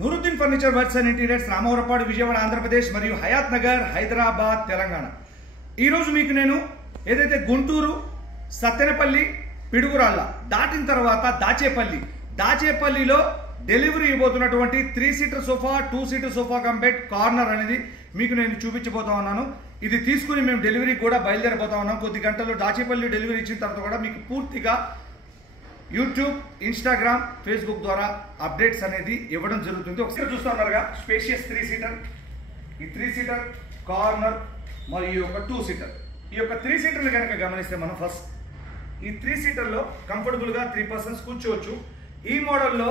Nooruddin furniture works and interiors Ramavarapadu Vijayawada Andhra Pradesh మరియు హయాత్ నగర్ హైదరాబాద్ తెలంగాణ. ఈరోజు మీకు నేను ఏదైతే గుంటూరు సత్తెనపల్లి పిడుగురాళ్ళ దాటిన తర్వాత దాచేపల్లిలో డెలివరీ ఇవ్వబోతున్నటువంటి 3 సీటర్ సోఫా 2 సీటర్ సోఫా కంబెడ్ కార్నర్ అనేది మీకు నేను చూపించబోతా ఉన్నాను. ఇది తీసుకుని మేము డెలివరీ కూడా బయలుదేరబోతా ఉన్నాం. కొద్ది గంటల్లో దాచేపల్లి డెలివరీ ఇచ్చిన తర్వాత కూడా మీకు పూర్తిగా యూట్యూబ్, ఇన్స్టాగ్రామ్, ఫేస్బుక్ ద్వారా అప్డేట్స్ అనేది ఇవ్వడం జరుగుతుంది. ఒకసారి చూస్తూ ఉన్నారుగా స్పేషియస్ 3 సీటర్, ఈ 3 సీటర్ కార్నర్ మరియు ఒక 2 సీటర్. ఈ యొక్క 3 సీటర్ని కనుక గమనిస్తే మనం ఫస్ట్ ఈ 3 సీటర్లో కంఫర్టబుల్గా 3 పర్సన్స్ కూర్చోవచ్చు. ఈ మోడల్లో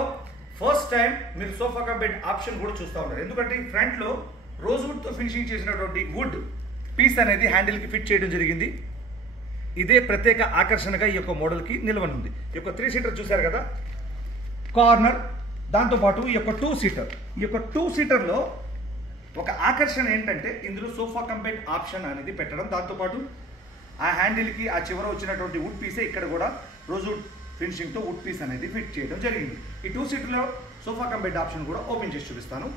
ఫస్ట్ టైం మీరు సోఫా కమ్ బెడ్ ఆప్షన్ కూడా చూస్తూ ఉంటారు. ఎందుకంటే ఈ ఫ్రంట్లో రోజ్వుడ్తో ఫినిషింగ్ చేసినటువంటి వుడ్ పీస్ అనేది హ్యాండిల్కి ఫిట్ చేయడం జరిగింది. ఇదే ప్రత్యేక ఆకర్షణగా ఈ యొక్క మోడల్కి నిలవనుంది. ఈ యొక్క 3 సీటర్ చూశారు కదా కార్నర్, దాంతోపాటు ఈ యొక్క 2 సీటర్. ఈ యొక్క 2 సీటర్లో ఒక ఆకర్షణ ఏంటంటే ఇందులో సోఫా కమ్ బెడ్ ఆప్షన్ అనేది పెట్టడం, దాంతోపాటు ఆ హ్యాండిల్కి ఆ చివర వచ్చినటువంటి వుడ్ పీసే ఇక్కడ కూడా రోజ్వుడ్ ఫినిషింగ్తో వుడ్ పీస్ అనేది ఫిట్ చేయడం జరిగింది. ఈ 2 సీటర్లో సోఫా కమ్ బెడ్ ఆప్షన్ కూడా ఓపెన్ చేసి చూపిస్తాను.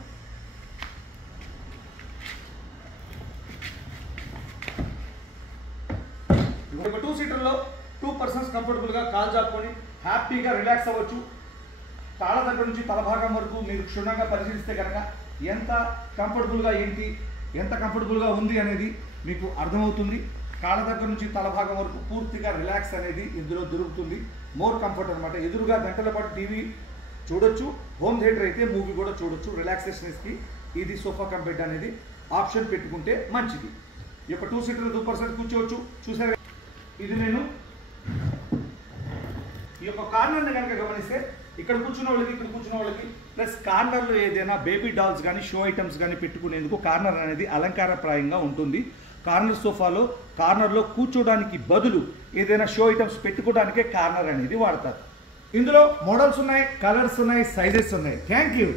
ఒక 2 సీటర్లో 2 పర్సన్స్ కంఫర్టబుల్గా కాల్ జాపుకొని హ్యాపీగా రిలాక్స్ అవ్వచ్చు. కాళ్ళ దగ్గర నుంచి తలభాగం వరకు మీరు క్షుణ్ణంగా పరిశీలిస్తే కనుక ఎంత కంఫర్టబుల్గా ఉంది అనేది మీకు అర్థమవుతుంది. కాళ్ళ దగ్గర నుంచి తలభాగం వరకు పూర్తిగా రిలాక్స్ అనేది ఇందులో దొరుకుతుంది. మోర్ కంఫర్ట్ అనమాట. ఎదురుగా గంటల పాటు టీవీ చూడొచ్చు, హోమ్ థియేటర్ అయితే మూవీ కూడా చూడొచ్చు. రిలాక్సేషన్స్కి ఇది సోఫా కమ్ బెడ్ అనేది ఆప్షన్ పెట్టుకుంటే మంచిది. ఈ యొక్క 2 సీటర్ 2 పర్సెంట్ కూర్చోవచ్చు. చూసారు ఇది నేను ఈ యొక్క కార్నర్ని కనుక గమనిస్తే ఇక్కడ కూర్చున్న వాళ్ళకి ప్లస్ కార్నర్లో ఏదైనా బేబీ డాల్స్ కానీ షో ఐటమ్స్ కానీ పెట్టుకునేందుకు కార్నర్ అనేది అలంకారప్రాయంగా ఉంటుంది. కార్నర్ సోఫాలో కార్నర్లో కూర్చోడానికి బదులు ఏదైనా షో ఐటమ్స్ పెట్టుకోవడానికే కార్నర్ అనేది వాడతారు. ఇందులో మోడల్స్ ఉన్నాయి, కలర్స్ ఉన్నాయి, సైజెస్ ఉన్నాయి. Thank you.